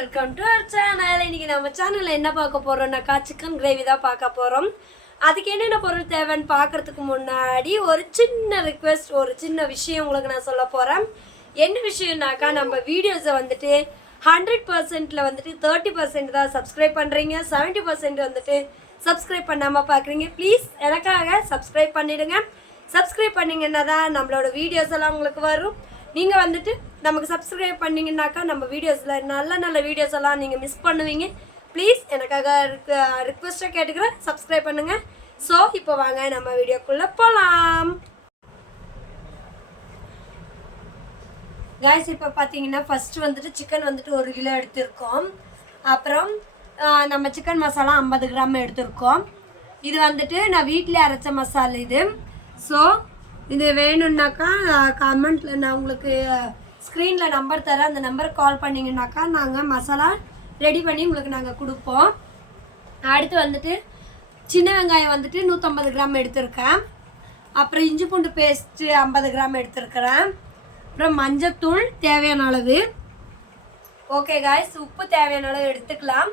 Welcome to our channel இன்னைக்கு நம்ம சேனலில் என்ன பார்க்க போகிறோம்னாக்கா சிக்கன் கிரேவி தான் பார்க்க போகிறோம் அதுக்கு என்னென்ன பொருள் தேவைன்னு பார்க்கறதுக்கு முன்னாடி ஒரு சின்ன ரிக்வெஸ்ட் ஒரு சின்ன விஷயம் உங்களுக்கு நான் சொல்ல போகிறேன் என்ன விஷயம்னாக்கா நம்ம வீடியோஸை வந்துட்டு ஹண்ட்ரட் பர்சன்ட்டில் வந்துட்டு தேர்ட்டி பர்சன்ட் தான் சப்ஸ்கிரைப் பண்ணுறீங்க செவன்ட்டி பர்சன்ட் வந்துட்டு சப்ஸ்கிரைப் பண்ணாமல் பார்க்குறீங்க. ப்ளீஸ் எனக்காக சப்ஸ்கிரைப் பண்ணிவிடுங்க சப்ஸ்கிரைப் பண்ணிங்கன்னா தான் நம்மளோட வீடியோஸ் எல்லாம் உங்களுக்கு வரும். நீங்கள் வந்துட்டு நமக்கு சப்ஸ்கிரைப் பண்ணிங்கனாக்கா நம்ம வீடியோஸில் நல்ல நல்ல வீடியோஸ் எல்லாம் நீங்கள் மிஸ் பண்ணுவீங்க. ப்ளீஸ் எனக்காக ரிக்வெஸ்ட்டாக கேட்டுக்கிறேன். சப்ஸ்கிரைப் பண்ணுங்கள் ஸோ இப்போ வாங்க நம்ம வீடியோக்குள்ளே போகலாம் காய்ஸ் இப்போ பார்த்தீங்கன்னா ஃபஸ்ட்டு வந்துட்டு சிக்கன் வந்துட்டு ஒரு கிலோ எடுத்திருக்கோம். அப்புறம் நம்ம சிக்கன் மசாலா ஐம்பது கிராம் எடுத்திருக்கோம். இது வந்துட்டு நான் வீட்டில் அரைச்ச மசாலா இது. ஸோ இது வேணும்னாக்கா கமெண்ட்டில் நான் உங்களுக்கு ஸ்க்ரீனில் நம்பர் தரேன். அந்த நம்பருக்கு கால் பண்ணிங்கனாக்கா நாங்கள் மசாலா ரெடி பண்ணி உங்களுக்கு நாங்கள் கொடுப்போம். அடுத்து வந்துட்டு சின்ன வெங்காயம் வந்துட்டு நூற்றம்பது கிராம் எடுத்திருக்கேன். அப்புறம் இஞ்சி பூண்டு பேஸ்ட்டு ஐம்பது கிராம் எடுத்திருக்கிறேன். அப்புறம் மஞ்சத்தூள் தேவையான அளவு. ஓகே காய்ஸ் உப்பு தேவையான அளவு எடுத்துக்கலாம்.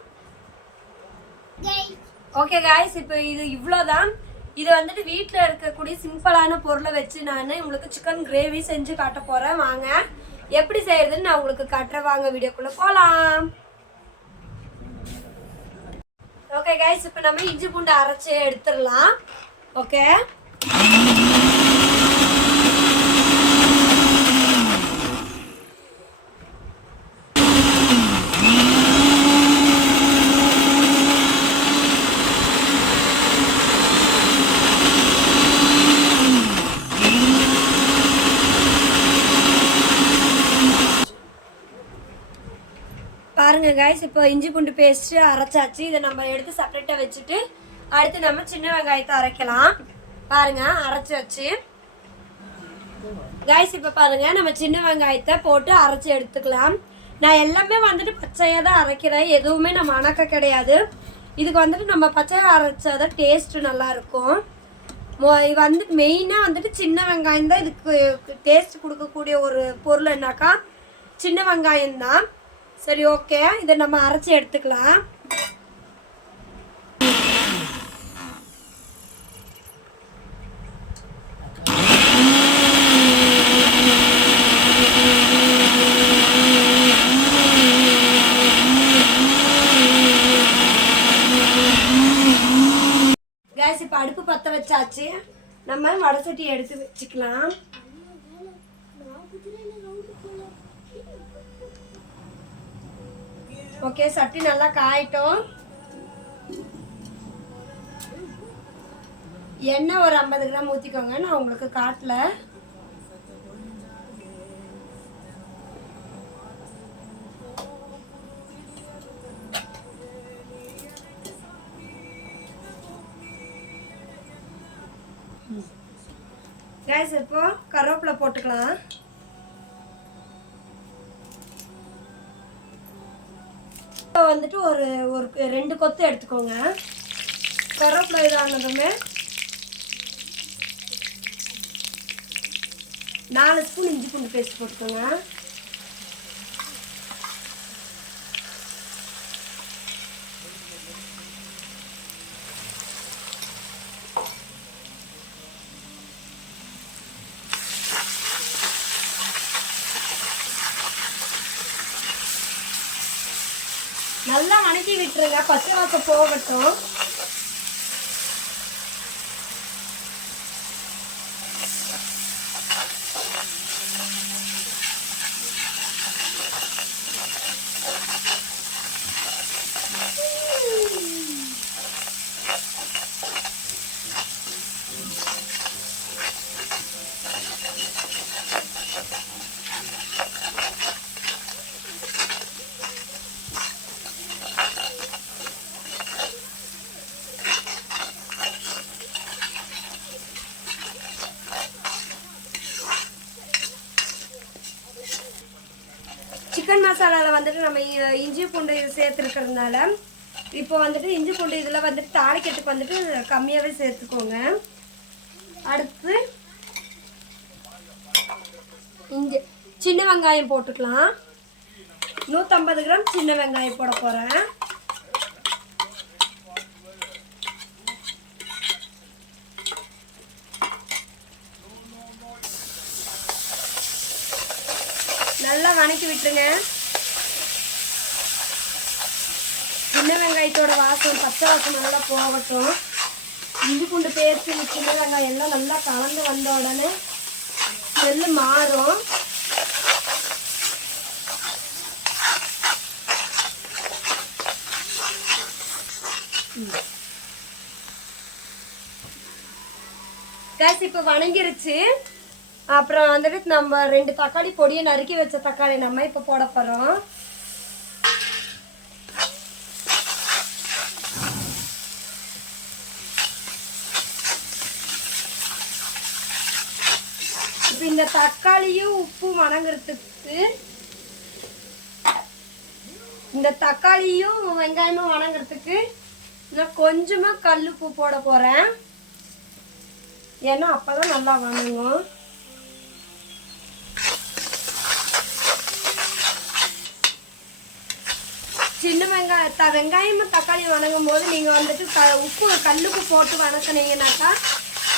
ஓகே காய்ஸ் இப்போ இது இவ்வளோதான் இது வந்துட்டு வீட்டில் இருக்கக்கூடிய சிம்பிளான பொருளை வச்சு நான் உங்களுக்கு சிக்கன் கிரேவி செஞ்சு காட்ட போகிறேன் வாங்க. எப்படி செய்யறதுன்னு நான் உங்களுக்கு காட்டுறேன். வாங்க வீடியோக்குள்ளே போகலாம் ஓகே கைஸ் இப்போ நம்ம இஞ்சி பூண்டு அரைச்சி எடுத்துடலாம். ஓகே கைஸ் இப்போ இஞ்சி பூண்டு பேஸ்ட்டு அரைச்சாச்சு. இதை நம்ம எடுத்து செப்பரேட்டாக வச்சுட்டு அடுத்து நம்ம சின்ன வெங்காயத்தை அரைக்கலாம். பாருங்க அரைச்சி வச்சு. கைஸ் இப்போ பாருங்க நம்ம சின்ன வெங்காயத்தை போட்டு அரைச்சி எடுத்துக்கலாம். நான் எல்லாமே வந்துட்டு பச்சையாக தான் அரைக்கிறேன். எதுவுமே நம்ம அணக்க கிடையாது. இதுக்கு வந்துட்டு நம்ம பச்சையாக அரைச்சா தான் டேஸ்ட்டு நல்லாயிருக்கும். மொ- இது வந்து மெயினாக வந்துட்டு சின்ன வெங்காயம் தான் இதுக்கு டேஸ்ட் கொடுக்கக்கூடிய ஒரு பொருள் என்னக்கா? சின்ன வெங்காயம் தான் சரி ஓகே இதை நம்ம அரைச்சி எடுத்துக்கலாம். கேஸ் இப்போ அடுப்பு பற்ற வச்சாச்சு. நம்ம வடை சட்டி எடுத்து வச்சுக்கலாம். ஓகே சட்டி நல்லா காயட்டும். எண்ணெய் ஒரு ஐம்பது கிராம் ஊற்றிக்கோங்க நான் உங்களுக்கு காட்டல. கேஸ் இப்போ கருவேப்பிலை போட்டுக்கலாம். வந்துட்டு ஒரு ஒரு ரெண்டு கொத்து எடுத்துக்கோங்க. கருவேப்பிலை இதானதுமே. நாலு ஸ்பூன் இஞ்சி பூண்டு பேஸ்ட் போட்டுக்கோங்க. நல்லா வணக்கி விட்டுருங்க பச்சை வாசம் போகட்டும் சிக்கன் மசாலாவில் வந்துட்டு நம்ம இஞ்சி பூண்டு சேர்த்துருக்கறதுனால இப்போ வந்துட்டு இஞ்சி பூண்டு இதில் வந்துட்டு தாளிக்கிறதுக்கு வந்துட்டு கம்மியாகவே சேர்த்துக்கோங்க. அடுத்து இஞ்சி சின்ன வெங்காயம் போட்டுக்கலாம். நூற்றம்பது கிராம் சின்ன வெங்காயம் போட போகிறேன் நல்லா வணக்கி விட்டுருங்க. சின்ன வெங்காயத்தோட வாசம் பச்சை வாசம் நல்லா போகட்டும். இஞ்சி பூண்டு பேஸ்ட் சின்ன வெங்காயம் எல்லாம் நல்லா கலந்து வந்த உடனே ஸ்மெல்லு மாறும். கேஸ் இப்போ வணங்கிருச்சு. அப்புறம் வந்துட்டு நம்ம ரெண்டு தக்காளி பொடியை நறுக்கி வச்ச தக்காளி நம்ம இப்போ போட போகிறோம் இப்போ இந்த தக்காளியும் உப்பு வணங்குறதுக்கு இந்த தக்காளியும் வெங்காயமும் வணங்குறதுக்கு நான் கொஞ்சமாக கல் உப்பு போட போகிறேன் ஏன்னா அப்பதான் நல்லா வணங்கும். சின்ன வெங்காயம் த வெங்காயமும் தக்காளி வணங்கும் போது நீங்கள் வந்துட்டு க உப்பு கல்லுப்பு போட்டு வணக்கினீங்கனாக்கா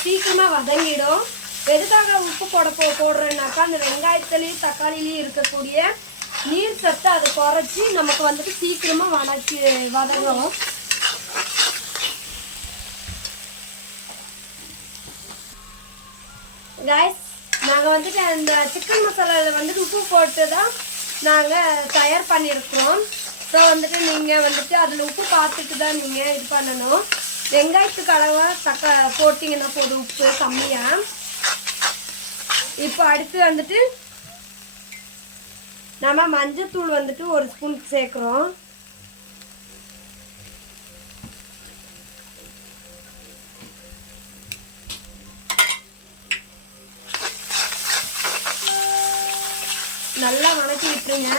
சீக்கிரமாக வதங்கிடும். எதுக்காக உப்பு போட போ போடுறேன்னாக்கா அந்த வெங்காயத்துலேயும் தக்காளிலையும் இருக்கக்கூடிய நீர் சத்து அதை குறைச்சி நமக்கு வந்துட்டு சீக்கிரமாக வணக்கி வதங்கும் காய்ஸ் நாங்கள் வந்துட்டு அந்த சிக்கன் மசாலாவில் வந்துட்டு உப்பு போட்டு தான் நாங்கள் தயார் பண்ணியிருக்கிறோம். ஸோ வந்துட்டு நீங்கள் வந்துட்டு அதில் உப்பு பார்த்துட்டு தான் நீங்கள் இது பண்ணணும். வெங்காயத்துக்கு அளவாக தக்க போட்டிங்கன்னா போதும் உப்பு கம்மியாக இப்போ அடுத்து வந்துட்டு நம்ம மஞ்சத்தூள் வந்துட்டு ஒரு ஸ்பூன் சேர்க்குறோம். நல்லா வணக்கி விட்டுருங்க.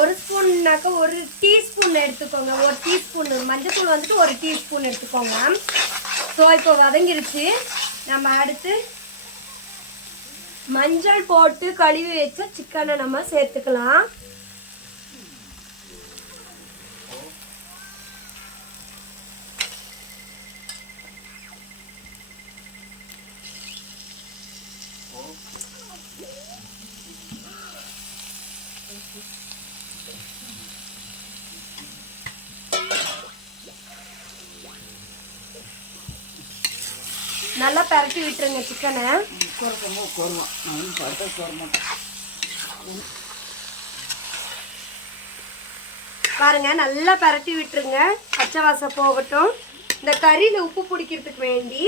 ஒரு ஸ்பூன்னாக்கா ஒரு டீஸ்பூன் எடுத்துக்கோங்க. ஒரு டீஸ்பூன் மஞ்சத்தூள் வந்துட்டு ஒரு டீஸ்பூன் எடுத்துக்கோங்க. ஸோ இப்போ வதங்கிருச்சு. நம்ம அடுத்து மஞ்சள் போட்டு கழுவி வச்ச சிக்கனை நம்ம சேர்த்துக்கலாம் நல்லா போட்டுருங்க சிக்கனை. கோரமா கோரமா நான் ஒன்றும் கோர மாட்டேன் பாருங்க நல்லா பரட்டி விட்டுருங்க. பச்சை வாசம் போகட்டும். இந்த கறியில் உப்பு பிடிக்கிறதுக்கு வேண்டி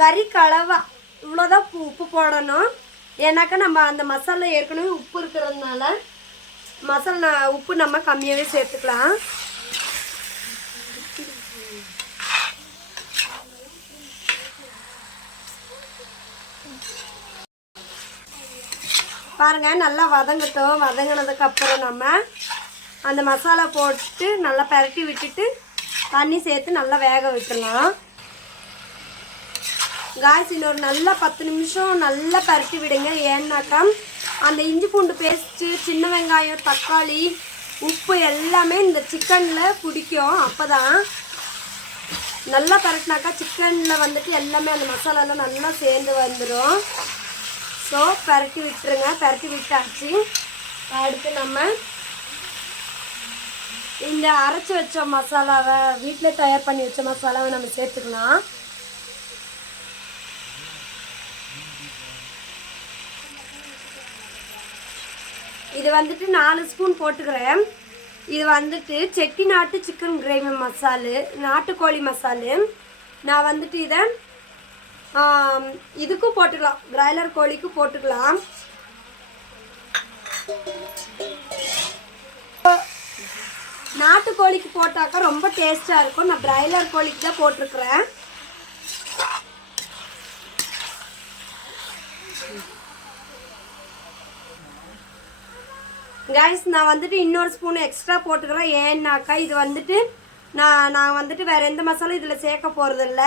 கறி கலவா. இவ்வளோதான் உப்பு போடணும். ஏன்னாக்கா நம்ம அந்த மசாலா ஏற்கனவே உப்பு இருக்கிறதுனால மசாலா உப்பு நம்ம கம்மியாகவே சேர்த்துக்கலாம். பாருங்க நல்லா வதங்கட்டும். வதங்கினதுக்கு அப்புறம் நம்ம அந்த மசாலா போட்டு நல்லா பரட்டி விட்டுட்டு தண்ணி சேர்த்து நல்லா வேக விட்டுடலாம் காய்ச்சி இன்னொரு நல்லா பத்து நிமிஷம் நல்லா பரட்டி விடுங்க. ஏன்னாக்கா அந்த இஞ்சி பூண்டு பேஸ்ட்டு சின்ன வெங்காயம் தக்காளி உப்பு எல்லாமே இந்த சிக்கனில் பிடிக்கும். அப்போ தான் நல்லா பரட்டினாக்கா சிக்கனில் வந்துட்டு எல்லாமே அந்த மசாலாலாம் நல்லா சேர்ந்து வந்துடும் ஸோ பரட்டி விட்டுருங்க. பரட்டி விட்டாச்சு. அடுத்து நம்ம இந்த அரைச்சி வச்ச மசாலாவை வீட்டில் தயார் பண்ணி வச்ச மசாலாவை நம்ம சேர்த்துக்கலாம். இது வந்துட்டு நாலு ஸ்பூன் போட்டுக்கிறேன். இது வந்துட்டு செட்டிநாட்டு சிக்கன் கிரேவி மசாலு நாட்டுக்கோழி மசாலு. நான் வந்துட்டு இதை இதுக்கும் போட்டுக்கலாம். பிராய்லர் கோழிக்கும் போட்டுக்கலாம். நாட்டுக்கோழிக்கு போட்டாக்கா ரொம்ப டேஸ்ட்டாக இருக்கும். நான் பிராய்லர் கோழிக்கு தான் போட்டிருக்கிறேன். கைஸ் நான் வந்துட்டு இன்னொரு ஸ்பூன் எக்ஸ்ட்ரா போட்டுக்கிறேன். ஏன்னாக்கா இது வந்துட்டு நான் நான் வந்துட்டு வேறு எந்த மசாலும் இதில் சேர்க்க போகிறதில்ல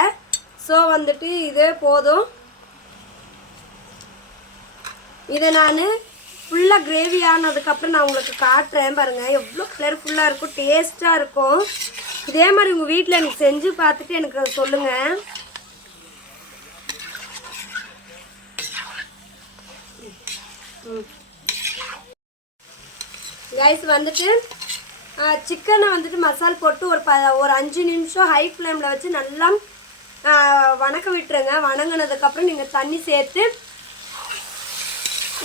ஸோ வந்துட்டு இதே போதும். இதை நான் ஃபுல்லாக கிரேவி ஆனதுக்கப்புறம் நான் உங்களுக்கு காட்டுறேன் பாருங்கள் எவ்வளோ கலர்ஃபுல்லாக இருக்கும் டேஸ்ட்டாக இருக்கும். இதே மாதிரி உங்கள் வீட்டில் எனக்கு செஞ்சு பார்த்துட்டு எனக்கு அதை சொல்லுங்கள் கைஸ் வந்துட்டு சிக்கனை வந்துட்டு மசால் போட்டு ஒரு ப ஒரு அஞ்சு நிமிஷம் ஹை ஃப்ளேமில் வச்சு நல்லா வணக்க விட்டுருங்க. வணங்கினதுக்கப்புறம் நீங்கள் தண்ணி சேர்த்து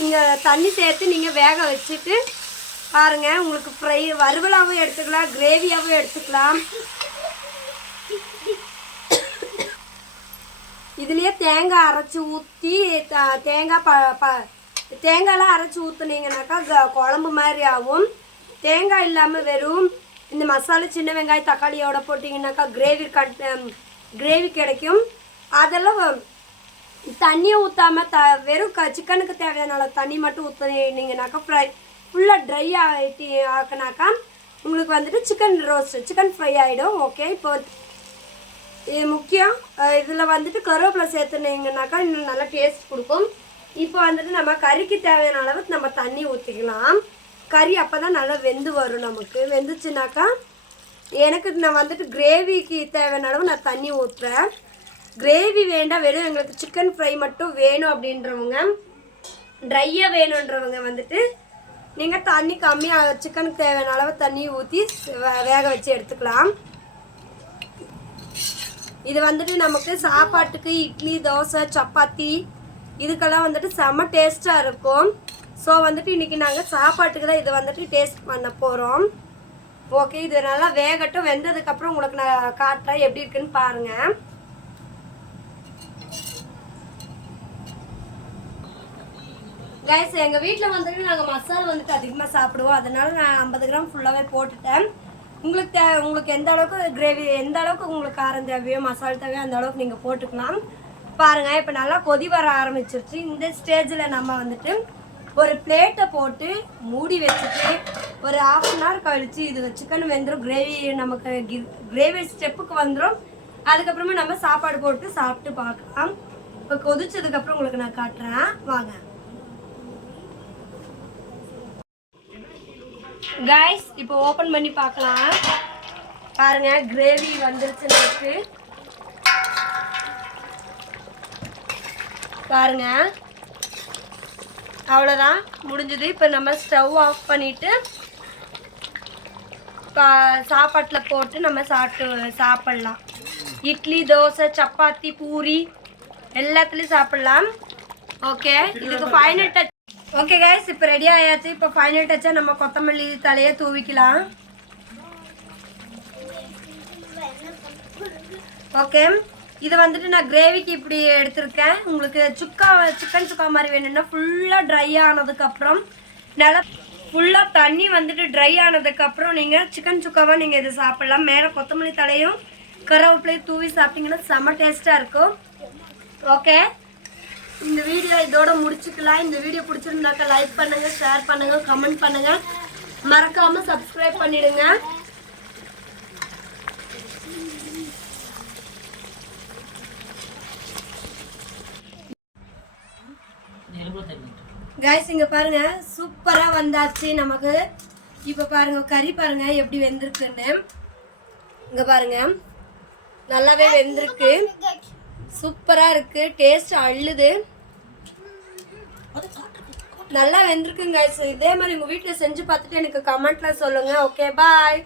நீங்கள் தண்ணி சேர்த்து நீங்கள் வேக வச்சுட்டு பாருங்கள் உங்களுக்கு ஃப்ரை வறுவலாகவும் எடுத்துக்கலாம் கிரேவியாகவும் எடுத்துக்கலாம். இதுலேயே தேங்காய் அரைச்சி ஊற்றி தேங்காய் ப ப தேங்காயெலாம் அரைச்சி ஊற்றுனீங்கனாக்கா க- குழம்பு மாதிரி ஆகும். தேங்காய் இல்லாமல் வெறும் இந்த மசாலா சின்ன வெங்காயம் தக்காளியோட போட்டிங்கனாக்கா கிரேவி கட் கிரேவி கிடைக்கும். அதெல்லாம் தண்ணியை ஊற்றாம த வெறும் க சிக்கனுக்கு தேவையான அளவு தண்ணி மட்டும் ஊற்றினீங்கனாக்கா ஃப்ரை ஃபுல்லாக ட்ரை ஆகிட்டு ஆக்கினாக்கா உங்களுக்கு வந்துட்டு சிக்கன் ரோஸ்ட் சிக்கன் ஃப்ரை ஆகிடும் ஓகே இப்போ இது முக்கியம். இதில் வந்துட்டு கருவேப்பிலை சேர்த்துனீங்கனாக்கா இன்னும் நல்லா டேஸ்ட் கொடுக்கும். இப்போ வந்துட்டு நம்ம கறிக்கு தேவையான அளவுக்கு நம்ம தண்ணி ஊற்றிக்கலாம் கறி அப்போ தான் நல்லா வெந்து வரும் நமக்கு. வெந்துச்சுனாக்கா எனக்கு நான் வந்துட்டு கிரேவிக்கு தேவையான அளவு நான் தண்ணி ஊற்றுறேன் கிரேவி வேண்டாம் வெறும் எங்களுக்கு சிக்கன் ஃப்ரை மட்டும் வேணும் அப்படின்றவங்க ட்ரையாக வேணுன்றவங்க வந்துட்டு நீங்கள் தண்ணி கம்மியாக சிக்கனுக்கு தேவையான அளவு தண்ணி ஊற்றி வேக வச்சு எடுத்துக்கலாம். இது வந்துட்டு நமக்கு சாப்பாட்டுக்கு இட்லி தோசை சப்பாத்தி இதுக்கெல்லாம் வந்துட்டு செம்ம டேஸ்ட்டாக இருக்கும். ஸோ வந்துட்டு இன்றைக்கி நாங்கள் சாப்பாட்டுக்கு தான் இதை வந்துட்டு டேஸ்ட் பண்ண போகிறோம் ஓகே இது நல்லா வேகட்டும். வெந்ததுக்கப்புறம் உங்களுக்கு நான் காட்டுறேன். எப்படி இருக்குன்னு பாருங்கள் கைஸ் எங்கள் வீட்டில் வந்துட்டு நாங்கள் மசாலா வந்துட்டு அதிகமாக சாப்பிடுவோம். அதனால நான் ஐம்பது கிராம் ஃபுல்லாகவே போட்டுட்டேன். உங்களுக்கு தே உங்களுக்கு எந்த அளவுக்கு கிரேவி எந்த அளவுக்கு உங்களுக்கு காரம் தேவையோ மசாலா தேவையோ அந்த அளவுக்கு நீங்கள் போட்டுக்கலாம். பாருங்கள் இப்போ நல்லா கொதி வர ஆரம்பிச்சிருச்சு. இந்த ஸ்டேஜில் நம்ம வந்துட்டு ஒரு பிளேட்டை போட்டு மூடி வச்சுட்டு ஒரு ஹாஃப் அன் ஹவர் கழிச்சு இது சிக்கன் வெந்துடும் கிரேவி நமக்கு கிரேவி ஸ்டெப்புக்கு வந்துடும் அதுக்கப்புறமா நம்ம சாப்பாடு போட்டு சாப்பிட்டு பார்க்கலாம். இப்போ கொதிச்சதுக்கப்புறம் உங்களுக்கு நான் காட்டுறேன். வாங்க. கைஸ் இப்போ ஓப்பன் பண்ணி பார்க்கலாம். பாருங்க கிரேவி வந்துருச்சு நமக்கு. பாருங்க. அவ்வளோதான் முடிஞ்சது. இப்போ நம்ம ஸ்டவ் ஆஃப் பண்ணிவிட்டு இப்போ சாப்பாட்டில் போட்டு நம்ம சாப்பிட்டு சாப்பிட்லாம். இட்லி தோசை சப்பாத்தி பூரி எல்லாத்துலேயும் சாப்பிட்லாம். ஓகே இதுக்கு ஃபைனல் டச் ஓகே கைஸ் இப்போ ரெடி ஆயாச்சு. இப்போ ஃபைனல் டச்சாக நம்ம கொத்தமல்லி தலையை தூவிக்கலாம். ஓகே இது வந்துட்டு நான் கிரேவிக்கு இப்படி எடுத்திருக்கேன். உங்களுக்கு சுக்கா சிக்கன் சுக்கா மாதிரி வேணும்னா ஃபுல்லாக ட்ரை ஆனதுக்கப்புறம் நல்லா ஃபுல்லாக தண்ணி வந்துட்டு ட்ரை ஆனதுக்கப்புறம் நீங்கள் சிக்கன் சுக்காவாக நீங்கள் இது சாப்பிட்லாம். மேலே கொத்தமல்லி தலையும் கருவேப்பிலையும் தூவி சாப்பிட்டீங்கன்னா செம்ம டேஸ்ட்டாக இருக்கும். ஓகே இந்த வீடியோ இதோட முடிச்சுக்கலாம். இந்த வீடியோ பிடிச்சிருந்தாக்கா லைக் பண்ணுங்கள் ஷேர் பண்ணுங்கள் கமெண்ட் பண்ணுங்கள் மறக்காமல் சப்ஸ்கிரைப் பண்ணிவிடுங்க கைஸ் இங்க பாருங்க. சூப்பரா வந்தாச்சு நமக்கு. இப்ப பாருங்க கறி பாருங்க எப்படி வெந்திருக்குன்னு. இங்க பாருங்க. நல்லாவே வெந்திருக்கு. சூப்பரா இருக்கு. டேஸ்ட் அள்ளுது. நல்லா வெந்திருக்குங்க இதே மாதிரி உங்க வீட்டில் செஞ்சு பார்த்துட்டு எனக்கு கமெண்ட்ல சொல்லுங்க. Okay bye